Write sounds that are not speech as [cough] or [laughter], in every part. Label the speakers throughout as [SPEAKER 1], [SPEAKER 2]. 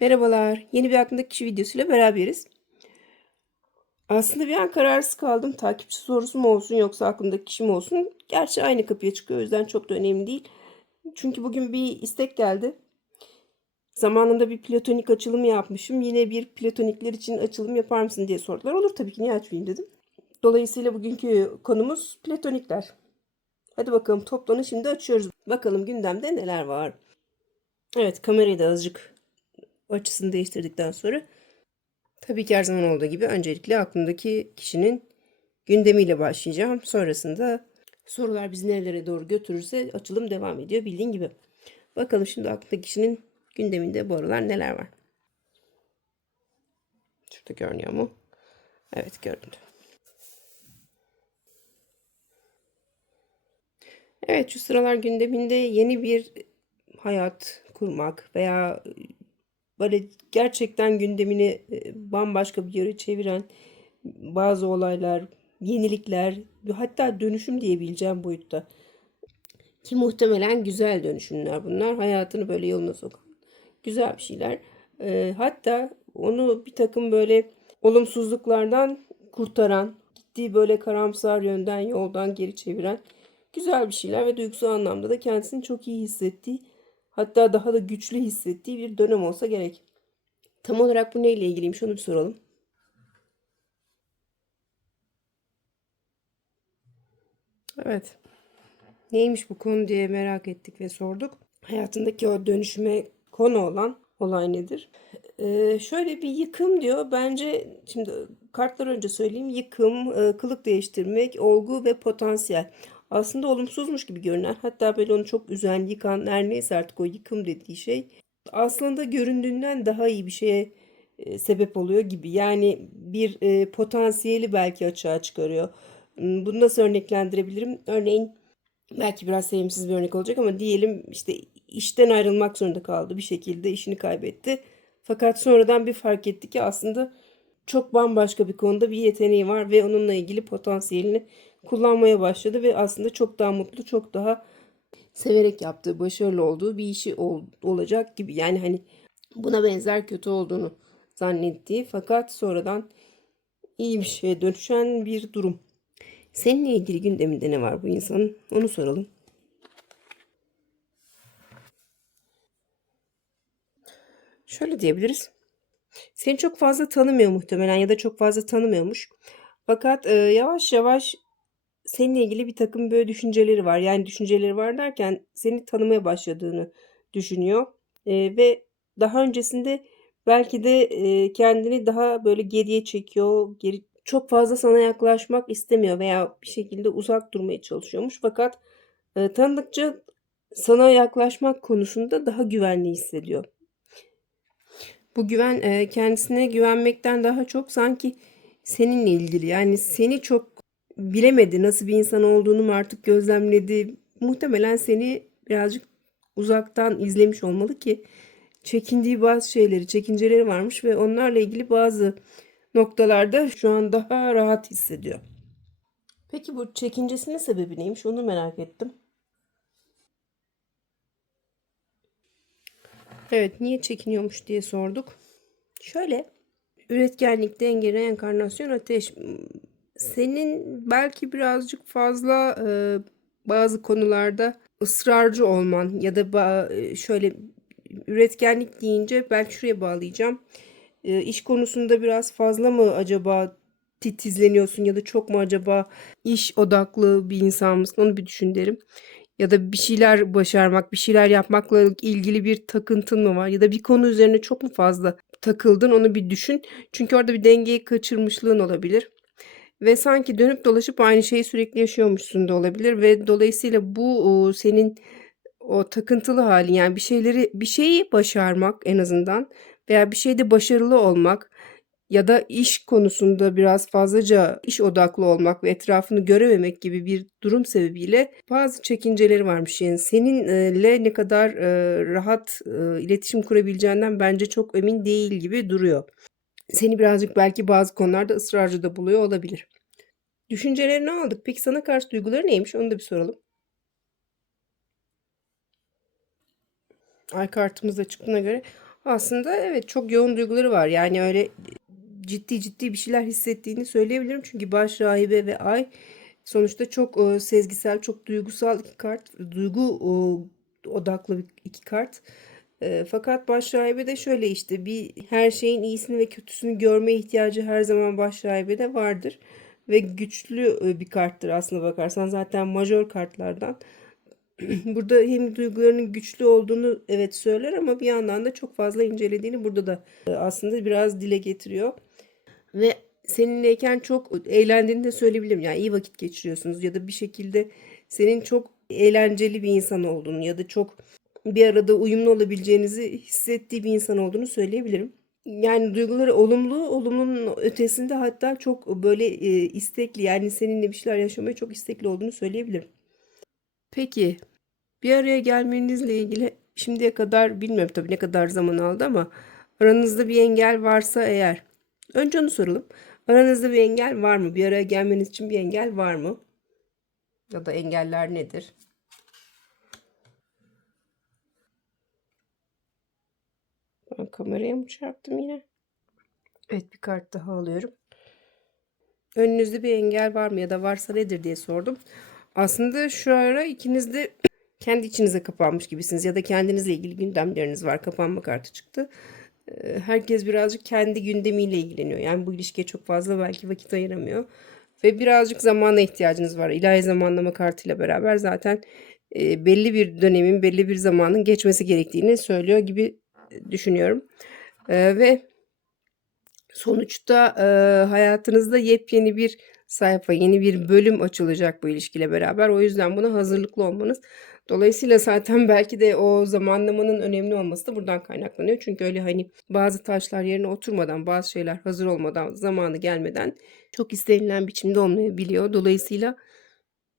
[SPEAKER 1] Merhabalar. Yeni bir aklımdaki kişi videosuyla beraberiz. Aslında bir an kararsız kaldım. Takipçi sorusu mu olsun yoksa aklımdaki kişi mi olsun? Gerçi aynı kapıya çıkıyor. O yüzden çok da önemli değil. Çünkü bugün bir istek geldi. Zamanında bir platonik açılımı yapmışım. Yine bir platonikler için açılım yapar mısın diye sordular. Olur tabii ki niye açmayayım dedim. Dolayısıyla bugünkü konumuz platonikler. Hadi bakalım toplanı şimdi açıyoruz. Bakalım gündemde neler var. Evet kamerayı da azıcık açısını değiştirdikten sonra tabii ki her zaman olduğu gibi öncelikle aklımdaki kişinin gündemiyle başlayacağım. Sonrasında sorular bizi nerelere doğru götürürse açılım devam ediyor bildiğin gibi. Bakalım şimdi aklımdaki kişinin gündeminde bu aralar neler var. Şurada görünüyor mu? Evet göründü. Evet şu sıralar gündeminde yeni bir hayat kurmak veya böyle gerçekten gündemini e, bambaşka bir yere çeviren bazı olaylar, yenilikler, hatta dönüşüm diyebileceğim boyutta. Ki muhtemelen güzel dönüşümler bunlar. Hayatını böyle yoluna sokan güzel bir şeyler. E, hatta onu bir takım böyle olumsuzluklardan kurtaran, gittiği böyle karamsar yönden, yoldan geri çeviren güzel bir şeyler ve duygusal anlamda da kendisini çok iyi hissettiği hatta daha da güçlü hissettiği bir dönem olsa gerek. Tam olarak bu neyle ilgiliymiş onu bir soralım. Evet. Neymiş bu konu diye merak ettik ve sorduk. Hayatındaki o dönüşüme konu olan olay nedir? Ee, şöyle bir yıkım diyor. Bence şimdi kartlar önce söyleyeyim. Yıkım, e, kılık değiştirmek, olgu ve potansiyel. Aslında olumsuzmuş gibi görünen hatta böyle onu çok üzen, yıkan her neyse artık o yıkım dediği şey aslında göründüğünden daha iyi bir şeye e, sebep oluyor gibi. Yani bir e, potansiyeli belki açığa çıkarıyor. Hmm, Bunu nasıl örneklendirebilirim? Örneğin belki biraz sevimsiz bir örnek olacak ama diyelim işte işten ayrılmak zorunda kaldı. Bir şekilde işini kaybetti. Fakat sonradan bir fark etti ki aslında çok bambaşka bir konuda bir yeteneği var ve onunla ilgili potansiyelini kullanmaya başladı ve aslında çok daha mutlu, çok daha severek yaptığı, başarılı olduğu bir işi ol- olacak gibi. Yani hani buna benzer kötü olduğunu zannettiği fakat sonradan iyi bir şeye dönüşen bir durum. Seninle ilgili gündeminde ne var bu insanın? Onu soralım. Şöyle diyebiliriz. Seni çok fazla tanımıyor muhtemelen ya da çok fazla tanımıyormuş. Fakat e, yavaş yavaş seninle ilgili bir takım böyle düşünceleri var. Yani düşünceleri var derken seni tanımaya başladığını düşünüyor. E, ve daha öncesinde belki de e, kendini daha böyle geriye çekiyor. Geri, çok fazla sana yaklaşmak istemiyor veya bir şekilde uzak durmaya çalışıyormuş. Fakat e, tanıdıkça sana yaklaşmak konusunda daha güvenli hissediyor. Bu güven e, kendisine güvenmekten daha çok sanki seninle ilgili. Yani seni çok bilemedi. Nasıl bir insan olduğunu mu artık gözlemledi. Muhtemelen seni birazcık uzaktan izlemiş olmalı ki çekindiği bazı şeyleri, çekinceleri varmış ve onlarla ilgili bazı noktalarda şu an daha rahat hissediyor. Peki bu çekincesinin sebebi neymiş? Onu merak ettim. Evet, niye çekiniyormuş diye sorduk. Şöyle, üretkenlik, denge, reenkarnasyon, ateş. Senin belki birazcık fazla e, bazı konularda ısrarcı olman ya da e, şöyle üretkenlik deyince belki şuraya bağlayacağım. E, iş konusunda biraz fazla mı acaba titizleniyorsun ya da çok mu acaba iş odaklı bir insan mısın? Onu bir düşün derim. Ya da bir şeyler başarmak, bir şeyler yapmakla ilgili bir takıntın mı var? Ya da bir konu üzerine çok mu fazla takıldın? Onu bir düşün. Çünkü orada bir dengeyi kaçırmışlığın olabilir. Ve sanki dönüp dolaşıp aynı şeyi sürekli yaşıyormuşsun da olabilir. Ve dolayısıyla bu senin o takıntılı halin yani bir şeyleri bir şeyi başarmak en azından veya bir şeyde başarılı olmak ya da iş konusunda biraz fazlaca iş odaklı olmak ve etrafını görememek gibi bir durum sebebiyle bazı çekinceleri varmış. Yani seninle ne kadar rahat iletişim kurabileceğinden bence çok emin değil gibi duruyor. Seni birazcık belki bazı konularda ısrarcı da buluyor olabilir. Düşüncelerini aldık. Peki sana karşı duyguları neymiş? Onu da bir soralım. Ay kartımız da çıktığına göre Aslında evet çok yoğun duyguları var. Yani öyle ciddi ciddi bir şeyler hissettiğini söyleyebilirim. Çünkü baş rahibe ve ay sonuçta çok e, sezgisel, çok duygusal iki kart, duygu e, odaklı iki kart. Fakat baş rahibe de şöyle işte bir her şeyin iyisini ve kötüsünü görme ihtiyacı her zaman baş rahibede vardır. Ve güçlü bir karttır aslında bakarsan zaten majör kartlardan. [clears throat] Burada hem duygularının güçlü olduğunu evet söyler ama bir yandan da çok fazla incelediğini burada da aslında biraz dile getiriyor. Ve seninleyken çok eğlendiğini de söyleyebilirim. Yani iyi vakit geçiriyorsunuz ya da bir şekilde senin çok eğlenceli bir insan olduğunu ya da çok bir arada uyumlu olabileceğinizi hissettiği bir insan olduğunu söyleyebilirim. Yani duyguları olumlu, olumlunun ötesinde hatta çok böyle e, istekli yani seninle bir şeyler yaşamaya çok istekli olduğunu söyleyebilirim. Peki bir araya gelmenizle ilgili şimdiye kadar bilmiyorum tabii ne kadar zaman aldı ama aranızda bir engel varsa eğer önce onu soralım. Aranızda bir engel var mı? Bir araya gelmeniz için bir engel var mı? Ya da engeller nedir? Kameraya mı çarptım yine? Evet bir kart daha alıyorum. Önünüzde bir engel var mı ya da varsa nedir diye sordum. Aslında şu ara ikiniz de kendi içinize kapanmış gibisiniz ya da kendinizle ilgili gündemleriniz var. Kapanma kartı çıktı. Ee, Herkes birazcık kendi gündemiyle ilgileniyor. Yani bu ilişkiye çok fazla belki vakit ayıramıyor. Ve birazcık zamana ihtiyacınız var. İlahi zamanlama kartıyla beraber zaten e, belli bir dönemin, belli bir zamanın geçmesi gerektiğini söylüyor gibi düşünüyorum. Ee, ve sonuçta e, hayatınızda yepyeni bir sayfa, yeni bir bölüm açılacak bu ilişkiyle beraber. O yüzden buna hazırlıklı olmanız. Dolayısıyla zaten belki de o zamanlamanın önemli olması da buradan kaynaklanıyor. Çünkü öyle hani bazı taşlar yerine oturmadan, bazı şeyler hazır olmadan, zamanı gelmeden çok istenilen biçimde olmayabiliyor. Dolayısıyla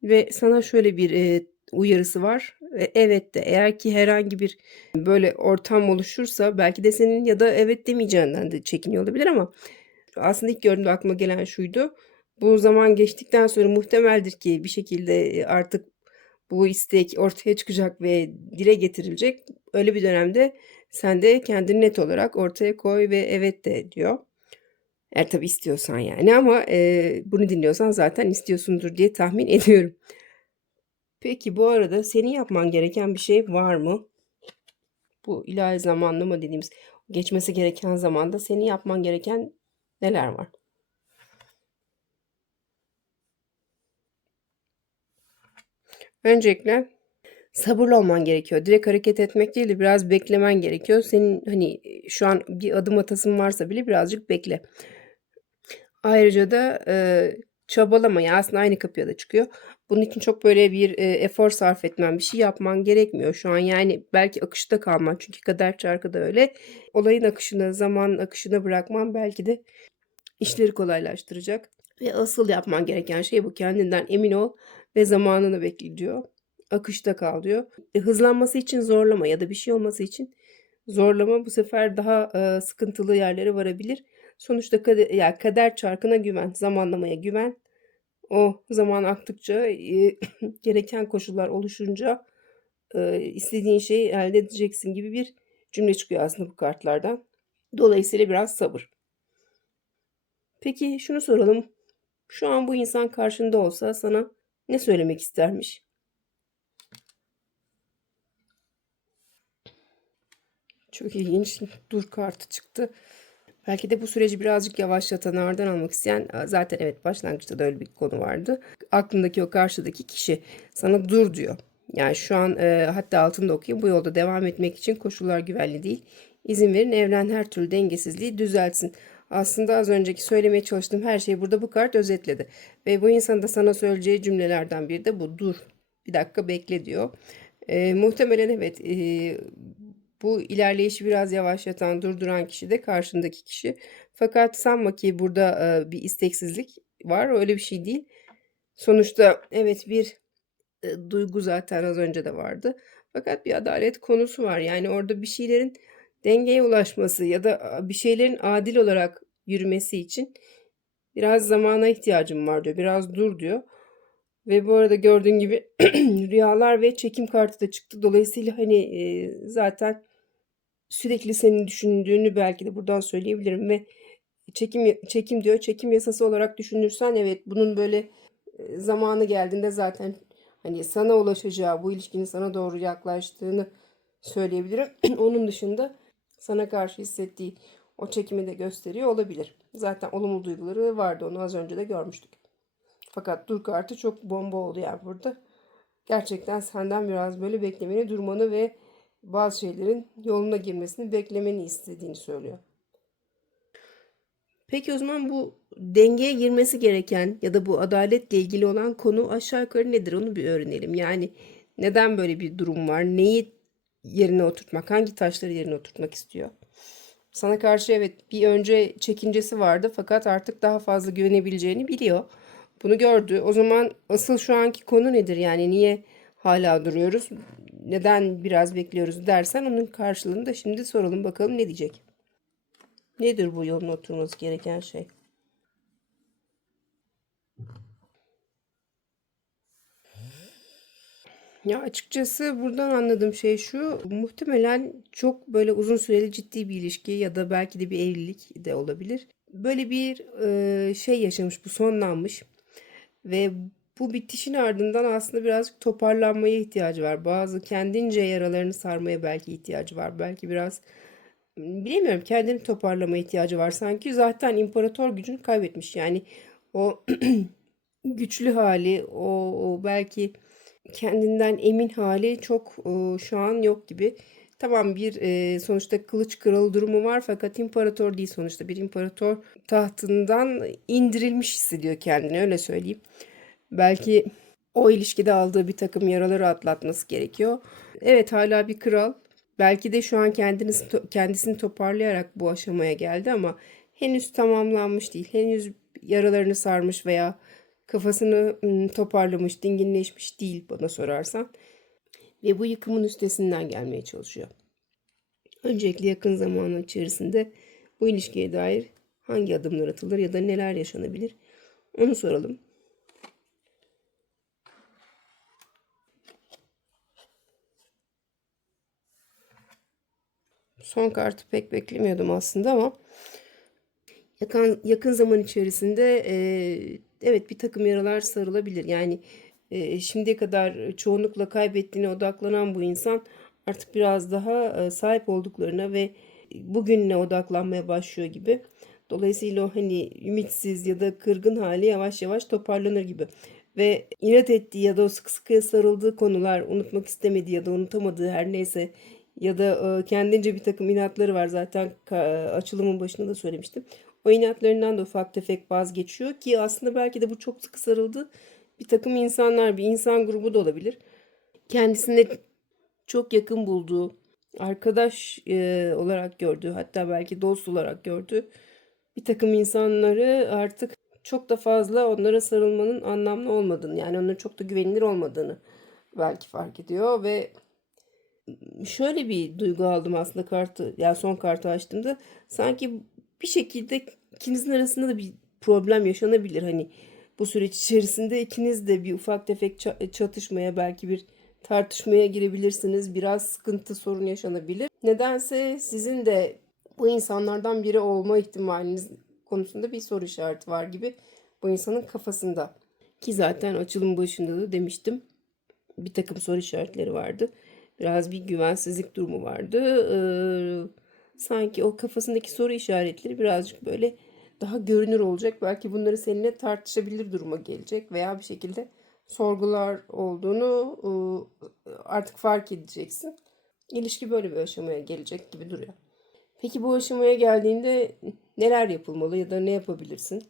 [SPEAKER 1] ve sana şöyle bir e, uyarısı var. Evet de eğer ki herhangi bir böyle ortam oluşursa belki de senin ya da evet demeyeceğinden de çekiniyor olabilir ama aslında ilk gördüğümde aklıma gelen şuydu. Bu zaman geçtikten sonra muhtemeldir ki bir şekilde e, artık bu istek ortaya çıkacak ve dile getirilecek. Öyle bir dönemde sen de kendini net olarak ortaya koy ve evet de diyor. Eğer tabii istiyorsan yani ama e, bunu dinliyorsan zaten istiyorsundur diye tahmin [laughs] ediyorum. Peki bu arada senin yapman gereken bir şey var mı? Bu ilahi zamanlama dediğimiz geçmesi gereken zamanda senin yapman gereken neler var? Öncelikle sabırlı olman gerekiyor. Direkt hareket etmek değil de biraz beklemen gerekiyor. Senin hani şu an bir adım atasın varsa bile birazcık bekle. Ayrıca da e, çabalama ya aslında aynı kapıya da çıkıyor. Bunun için çok böyle bir e, efor sarf etmen, bir şey yapman gerekmiyor şu an. Yani belki akışta kalman çünkü kader çarkı da öyle. Olayın akışını, zaman akışına bırakman belki de işleri kolaylaştıracak. Ve asıl yapman gereken şey bu. Kendinden emin ol ve zamanını bekle diyor. Akışta kal diyor. E, hızlanması için zorlama ya da bir şey olması için zorlama bu sefer daha e, sıkıntılı yerlere varabilir. Sonuçta kader, yani kader çarkına güven, zamanlamaya güven. O zaman aktıkça e, [clears throat] gereken koşullar oluşunca e, istediğin şeyi elde edeceksin gibi bir cümle çıkıyor aslında bu kartlardan. Dolayısıyla biraz sabır. Peki şunu soralım. Şu an bu insan karşında olsa sana ne söylemek istermiş? Çok ilginç. Dur kartı çıktı. Belki de bu süreci birazcık yavaşlatan, ağırdan almak isteyen zaten evet başlangıçta da öyle bir konu vardı. Aklındaki o karşıdaki kişi sana dur diyor. Yani şu an e, hatta altında okuyayım bu yolda devam etmek için koşullar güvenli değil. İzin verin evren her türlü dengesizliği düzeltsin. Aslında az önceki söylemeye çalıştığım her şeyi burada bu kart özetledi. Ve bu insanın da sana söyleyeceği cümlelerden biri de bu. Dur bir dakika bekle diyor. E, muhtemelen evet e, bu ilerleyişi biraz yavaşlatan, durduran kişi de karşındaki kişi. Fakat sanma ki burada e, bir isteksizlik var. Öyle bir şey değil. Sonuçta evet bir e, duygu zaten az önce de vardı. Fakat bir adalet konusu var. Yani orada bir şeylerin dengeye ulaşması ya da bir şeylerin adil olarak yürümesi için biraz zamana ihtiyacım var diyor. Biraz dur diyor. Ve bu arada gördüğün gibi [clears throat] rüyalar ve çekim kartı da çıktı. Dolayısıyla hani e, zaten sürekli seni düşündüğünü belki de buradan söyleyebilirim ve çekim çekim diyor. Çekim yasası olarak düşünürsen evet bunun böyle e, zamanı geldiğinde zaten hani sana ulaşacağı, bu ilişkinin sana doğru yaklaştığını söyleyebilirim. [clears throat] Onun dışında sana karşı hissettiği o çekimi de gösteriyor olabilir. Zaten olumlu duyguları vardı onu az önce de görmüştük. Fakat dur kartı çok bomba oldu yani burada. Gerçekten senden biraz böyle beklemeni, durmanı ve bazı şeylerin yoluna girmesini beklemeni istediğini söylüyor. Peki o zaman bu dengeye girmesi gereken ya da bu adaletle ilgili olan konu aşağı yukarı nedir onu bir öğrenelim. Yani neden böyle bir durum var? Neyi yerine oturtmak, hangi taşları yerine oturtmak istiyor? Sana karşı evet bir önce çekincesi vardı fakat artık daha fazla güvenebileceğini biliyor. Bunu gördü. O zaman asıl şu anki konu nedir? Yani niye hala duruyoruz? Neden biraz bekliyoruz dersen onun karşılığını da şimdi soralım bakalım ne diyecek. Nedir bu yolun oturması gereken şey? Ya açıkçası buradan anladığım şey şu. Muhtemelen çok böyle uzun süreli ciddi bir ilişki ya da belki de bir evlilik de olabilir. Böyle bir e, şey yaşamış, bu sonlanmış. Ve bu bitişin ardından aslında birazcık toparlanmaya ihtiyacı var. Bazı kendince yaralarını sarmaya belki ihtiyacı var. Belki biraz bilemiyorum kendini toparlamaya ihtiyacı var. Sanki zaten imparator gücünü kaybetmiş. Yani o [clears throat] güçlü hali, o, o belki kendinden emin hali çok e, şu an yok gibi. Tamam bir e, sonuçta kılıç kralı durumu var fakat imparator değil sonuçta. Bir imparator tahtından indirilmiş hissediyor kendini öyle söyleyeyim. Belki o ilişkide aldığı bir takım yaraları atlatması gerekiyor. Evet hala bir kral. Belki de şu an kendini, kendisini toparlayarak bu aşamaya geldi ama henüz tamamlanmış değil. Henüz yaralarını sarmış veya kafasını toparlamış, dinginleşmiş değil bana sorarsan. Ve bu yıkımın üstesinden gelmeye çalışıyor. Öncelikle yakın zaman içerisinde bu ilişkiye dair hangi adımlar atılır ya da neler yaşanabilir onu soralım. Son kartı pek beklemiyordum aslında ama yakın, yakın zaman içerisinde e, evet bir takım yaralar sarılabilir. Yani e, şimdiye kadar çoğunlukla kaybettiğine odaklanan bu insan artık biraz daha e, sahip olduklarına ve bugününe odaklanmaya başlıyor gibi. Dolayısıyla o hani ümitsiz ya da kırgın hali yavaş yavaş toparlanır gibi. Ve inat ettiği ya da o sıkı sıkıya sarıldığı konular, unutmak istemediği ya da unutamadığı her neyse ya da e, kendince bir takım inatları var zaten açılımın başında da söylemiştim. O inatlarından da ufak tefek vazgeçiyor ki aslında belki de bu çok sıkı sarıldı. Bir takım insanlar, bir insan grubu da olabilir. Kendisine çok yakın bulduğu, arkadaş e, olarak gördüğü, hatta belki dost olarak gördüğü bir takım insanları artık çok da fazla onlara sarılmanın anlamlı olmadığını, yani onların çok da güvenilir olmadığını belki fark ediyor ve şöyle bir duygu aldım aslında kartı, ya yani son kartı açtığımda sanki bir şekilde ikinizin arasında da bir problem yaşanabilir. Hani bu süreç içerisinde ikiniz de bir ufak tefek çatışmaya belki bir tartışmaya girebilirsiniz. Biraz sıkıntı sorun yaşanabilir. Nedense sizin de bu insanlardan biri olma ihtimaliniz konusunda bir soru işareti var gibi bu insanın kafasında. Ki zaten açılım başında da demiştim bir takım soru işaretleri vardı. Biraz bir güvensizlik durumu vardı. Ee, sanki o kafasındaki soru işaretleri birazcık böyle daha görünür olacak. Belki bunları seninle tartışabilir duruma gelecek veya bir şekilde sorgular olduğunu ıı, artık fark edeceksin. İlişki böyle bir aşamaya gelecek gibi duruyor. Peki bu aşamaya geldiğinde neler yapılmalı ya da ne yapabilirsin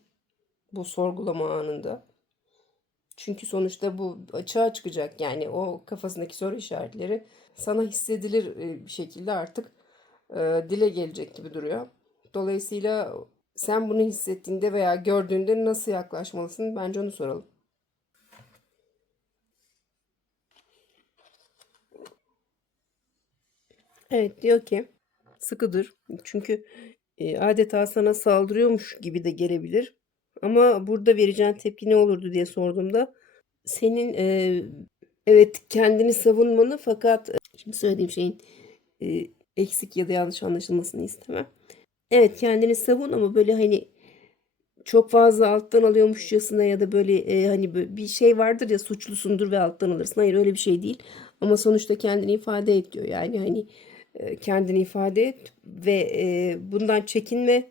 [SPEAKER 1] bu sorgulama anında? Çünkü sonuçta bu açığa çıkacak. Yani o kafasındaki soru işaretleri sana hissedilir bir şekilde artık dile gelecek gibi duruyor. Dolayısıyla sen bunu hissettiğinde veya gördüğünde nasıl yaklaşmalısın? Bence onu soralım. Evet diyor ki sıkıdır. Çünkü e, adeta sana saldırıyormuş gibi de gelebilir. Ama burada vereceğin tepki ne olurdu diye sorduğumda senin e, evet kendini savunmanı fakat e, şimdi söylediğim şeyin e, eksik ya da yanlış anlaşılmasını istemem. Evet kendini savun ama böyle hani çok fazla alttan alıyormuşçasına ya da böyle e, hani bir şey vardır ya suçlusundur ve alttan alırsın. Hayır öyle bir şey değil. Ama sonuçta kendini ifade et diyor. Yani hani e, kendini ifade et ve e, bundan çekinme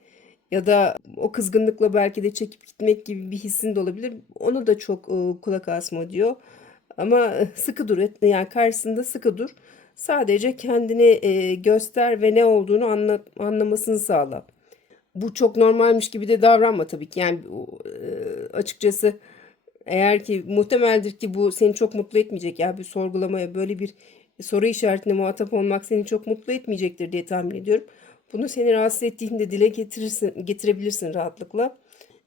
[SPEAKER 1] ya da o kızgınlıkla belki de çekip gitmek gibi bir hissin de olabilir. Onu da çok e, kulak asma diyor. Ama sıkı dur. Yani karşısında sıkı dur. Sadece kendini e, göster ve ne olduğunu anla, anlamasını sağla. Bu çok normalmiş gibi de davranma tabii ki. Yani e, açıkçası eğer ki muhtemeldir ki bu seni çok mutlu etmeyecek. Ya bir sorgulamaya böyle bir soru işaretine muhatap olmak seni çok mutlu etmeyecektir diye tahmin ediyorum. Bunu seni rahatsız ettiğinde dile getirirsin, getirebilirsin rahatlıkla.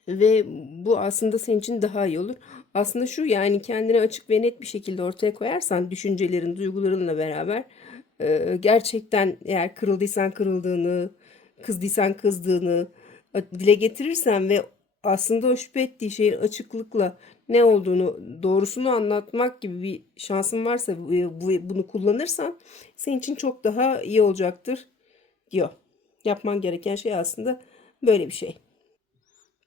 [SPEAKER 1] Ve bu aslında senin için daha iyi olur. Aslında şu yani kendini açık ve net bir şekilde ortaya koyarsan düşüncelerin, duygularınla beraber e, gerçekten eğer kırıldıysan kırıldığını, kızdıysan kızdığını dile getirirsen ve aslında o şüphe ettiği şeyin açıklıkla ne olduğunu doğrusunu anlatmak gibi bir şansın varsa bunu kullanırsan senin için çok daha iyi olacaktır diyor. Yapman gereken şey aslında böyle bir şey.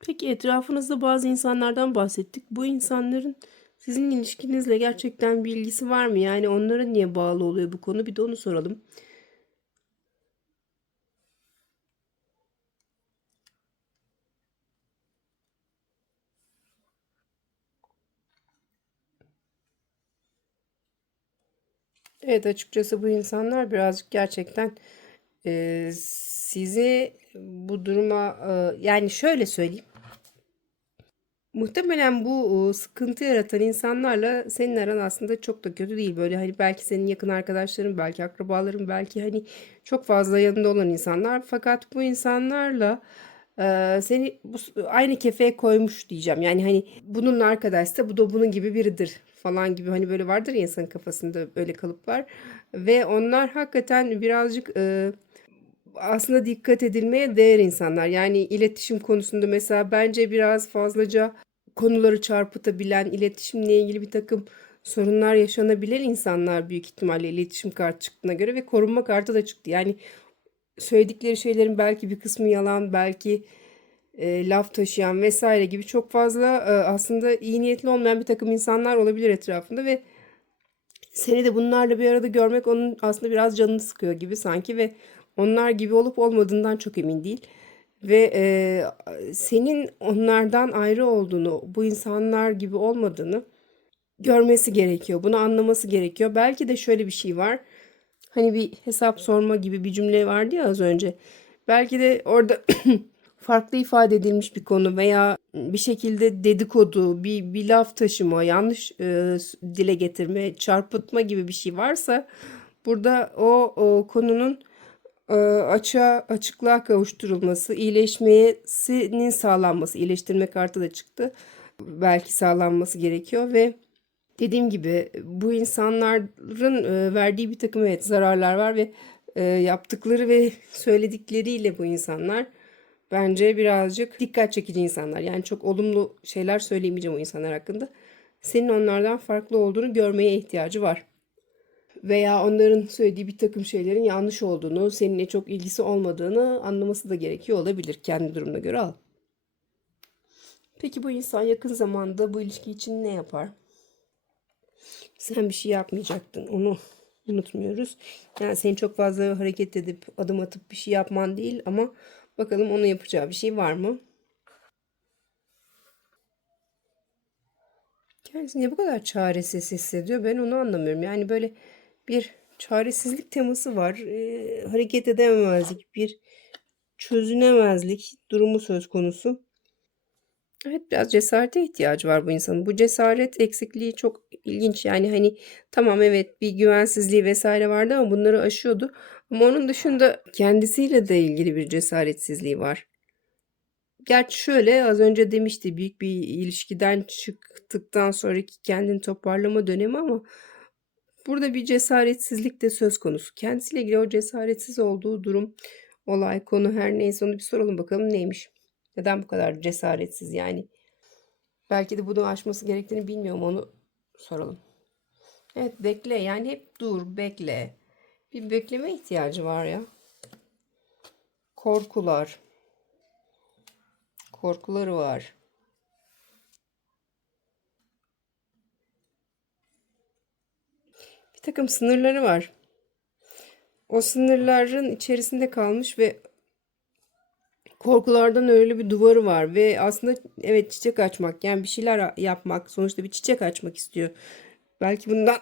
[SPEAKER 1] Peki etrafınızda bazı insanlardan bahsettik. Bu insanların sizin ilişkinizle gerçekten bir ilgisi var mı? Yani onlara niye bağlı oluyor bu konu? Bir de onu soralım. Evet açıkçası bu insanlar birazcık gerçekten e, sizi bu duruma e, yani şöyle söyleyeyim. Muhtemelen bu sıkıntı yaratan insanlarla senin aran aslında çok da kötü değil. Böyle hani belki senin yakın arkadaşların, belki akrabaların, belki hani çok fazla yanında olan insanlar. Fakat bu insanlarla e, seni bu, aynı kefeye koymuş diyeceğim. Yani hani bunun arkadaşsa bu da bunun gibi biridir falan gibi hani böyle vardır ya insanın kafasında böyle kalıplar. Ve onlar hakikaten birazcık e, aslında dikkat edilmeye değer insanlar. Yani iletişim konusunda mesela bence biraz fazlaca konuları çarpıtabilen, iletişimle ilgili bir takım sorunlar yaşanabilen insanlar büyük ihtimalle iletişim kartı çıktığına göre ve korunma kartı da çıktı. Yani söyledikleri şeylerin belki bir kısmı yalan, belki e, laf taşıyan vesaire gibi çok fazla e, aslında iyi niyetli olmayan bir takım insanlar olabilir etrafında ve seni de bunlarla bir arada görmek onun aslında biraz canını sıkıyor gibi sanki ve onlar gibi olup olmadığından çok emin değil. Ve e, senin onlardan ayrı olduğunu, bu insanlar gibi olmadığını görmesi gerekiyor. Bunu anlaması gerekiyor. Belki de şöyle bir şey var. Hani bir hesap sorma gibi bir cümle vardı ya az önce. Belki de orada [coughs] farklı ifade edilmiş bir konu veya bir şekilde dedikodu, bir, bir laf taşıma, yanlış e, dile getirme, çarpıtma gibi bir şey varsa burada o, o konunun açığa, açıklığa kavuşturulması, iyileşmesinin sağlanması, iyileştirme kartı da çıktı. Belki sağlanması gerekiyor ve dediğim gibi bu insanların e, verdiği bir takım evet zararlar var ve e, yaptıkları ve söyledikleriyle bu insanlar bence birazcık dikkat çekici insanlar. Yani çok olumlu şeyler söyleyemeyeceğim o insanlar hakkında. Senin onlardan farklı olduğunu görmeye ihtiyacı var veya onların söylediği bir takım şeylerin yanlış olduğunu, seninle çok ilgisi olmadığını anlaması da gerekiyor olabilir. Kendi durumuna göre al. Peki bu insan yakın zamanda bu ilişki için ne yapar? Sen bir şey yapmayacaktın. Onu unutmuyoruz. Yani senin çok fazla hareket edip adım atıp bir şey yapman değil ama bakalım onun yapacağı bir şey var mı? Kendisi niye bu kadar çaresiz hissediyor? Ben onu anlamıyorum. Yani böyle bir çaresizlik teması var. E, hareket edememezlik, bir çözünemezlik durumu söz konusu. Evet biraz cesarete ihtiyacı var bu insanın. Bu cesaret eksikliği çok ilginç. Yani hani tamam evet bir güvensizliği vesaire vardı ama bunları aşıyordu. Ama onun dışında kendisiyle de ilgili bir cesaretsizliği var. Gerçi şöyle az önce demişti büyük bir ilişkiden çıktıktan sonraki kendini toparlama dönemi ama Burada bir cesaretsizlik de söz konusu. Kendisiyle ilgili o cesaretsiz olduğu durum, olay, konu her neyse onu bir soralım bakalım neymiş. Neden bu kadar cesaretsiz yani? Belki de bunu aşması gerektiğini bilmiyorum onu soralım. Evet bekle yani hep dur bekle. Bir bekleme ihtiyacı var ya. Korkular. Korkuları var. Takım sınırları var. O sınırların içerisinde kalmış ve korkulardan öyle bir duvarı var ve aslında evet çiçek açmak yani bir şeyler yapmak sonuçta bir çiçek açmak istiyor. Belki bundan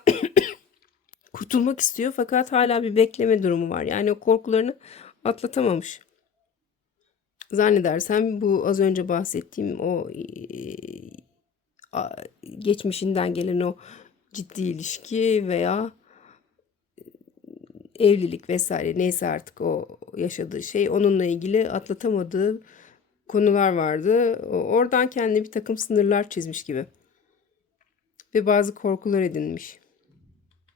[SPEAKER 1] [coughs] kurtulmak istiyor fakat hala bir bekleme durumu var. Yani o korkularını atlatamamış. Zannedersem bu az önce bahsettiğim o geçmişinden gelen o ciddi ilişki veya evlilik vesaire neyse artık o yaşadığı şey onunla ilgili atlatamadığı konular vardı. Oradan kendi bir takım sınırlar çizmiş gibi. Ve bazı korkular edinmiş.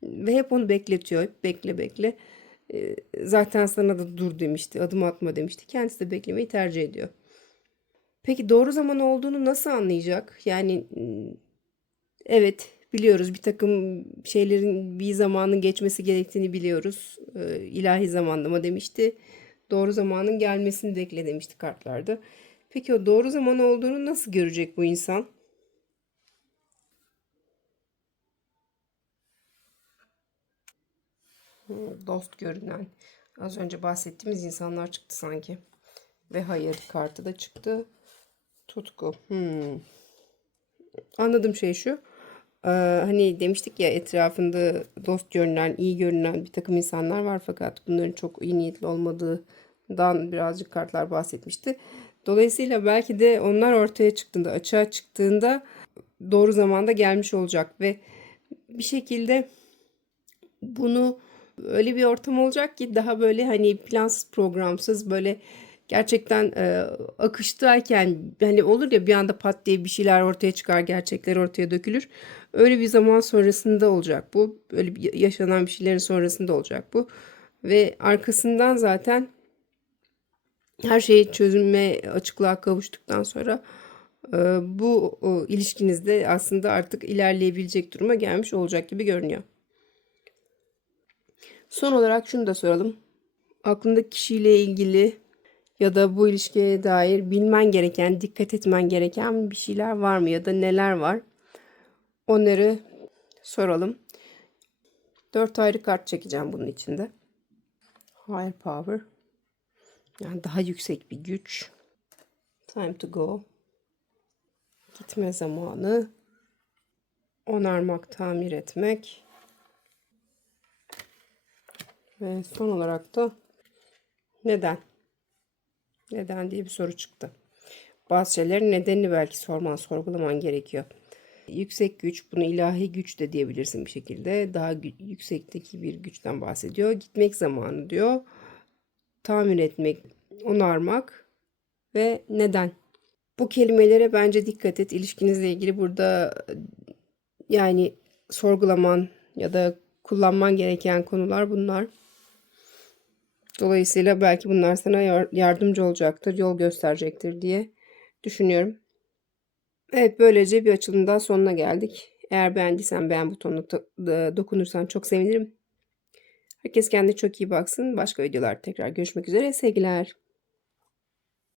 [SPEAKER 1] Ve hep onu bekletiyor. Hep bekle bekle. Zaten sana da dur demişti. Adım atma demişti. Kendisi de beklemeyi tercih ediyor. Peki doğru zaman olduğunu nasıl anlayacak? Yani evet biliyoruz bir takım şeylerin bir zamanın geçmesi gerektiğini biliyoruz. Ee, ilahi zamanlama demişti. Doğru zamanın gelmesini bekle demişti kartlarda. Peki o doğru zaman olduğunu nasıl görecek bu insan? Dost görünen. Az önce bahsettiğimiz insanlar çıktı sanki. Ve hayır kartı da çıktı. Tutku. Hmm. Anladığım şey şu. Ee, hani demiştik ya etrafında dost görünen, iyi görünen bir takım insanlar var fakat bunların çok iyi niyetli olmadığından birazcık kartlar bahsetmişti. Dolayısıyla belki de onlar ortaya çıktığında, açığa çıktığında doğru zamanda gelmiş olacak ve bir şekilde bunu öyle bir ortam olacak ki daha böyle hani plansız programsız böyle gerçekten e, akıştayken hani olur ya bir anda pat diye bir şeyler ortaya çıkar gerçekler ortaya dökülür. Öyle bir zaman sonrasında olacak bu. Öyle bir yaşanan bir şeylerin sonrasında olacak bu. Ve arkasından zaten her şey çözülme açıklığa kavuştuktan sonra e, bu o, ilişkinizde aslında artık ilerleyebilecek duruma gelmiş olacak gibi görünüyor. Son olarak şunu da soralım. Aklındaki kişiyle ilgili ya da bu ilişkiye dair bilmen gereken, dikkat etmen gereken bir şeyler var mı ya da neler var? Onları soralım. Dört ayrı kart çekeceğim bunun içinde. Higher power. Yani daha yüksek bir güç. Time to go. Gitme zamanı. Onarmak, tamir etmek. Ve son olarak da neden? Neden diye bir soru çıktı. Bazı şeylerin nedenini belki sorman, sorgulaman gerekiyor. Yüksek güç, bunu ilahi güç de diyebilirsin bir şekilde. Daha yüksekteki bir güçten bahsediyor. Gitmek zamanı diyor. Tamir etmek, onarmak ve neden? Bu kelimelere bence dikkat et. İlişkinizle ilgili burada yani sorgulaman ya da kullanman gereken konular bunlar. Dolayısıyla belki bunlar sana yardımcı olacaktır, yol gösterecektir diye düşünüyorum. Evet böylece bir açılımın daha sonuna geldik. Eğer beğendiysen beğen butonuna dokunursan çok sevinirim. Herkes kendine çok iyi baksın. Başka videolar tekrar görüşmek üzere. Sevgiler.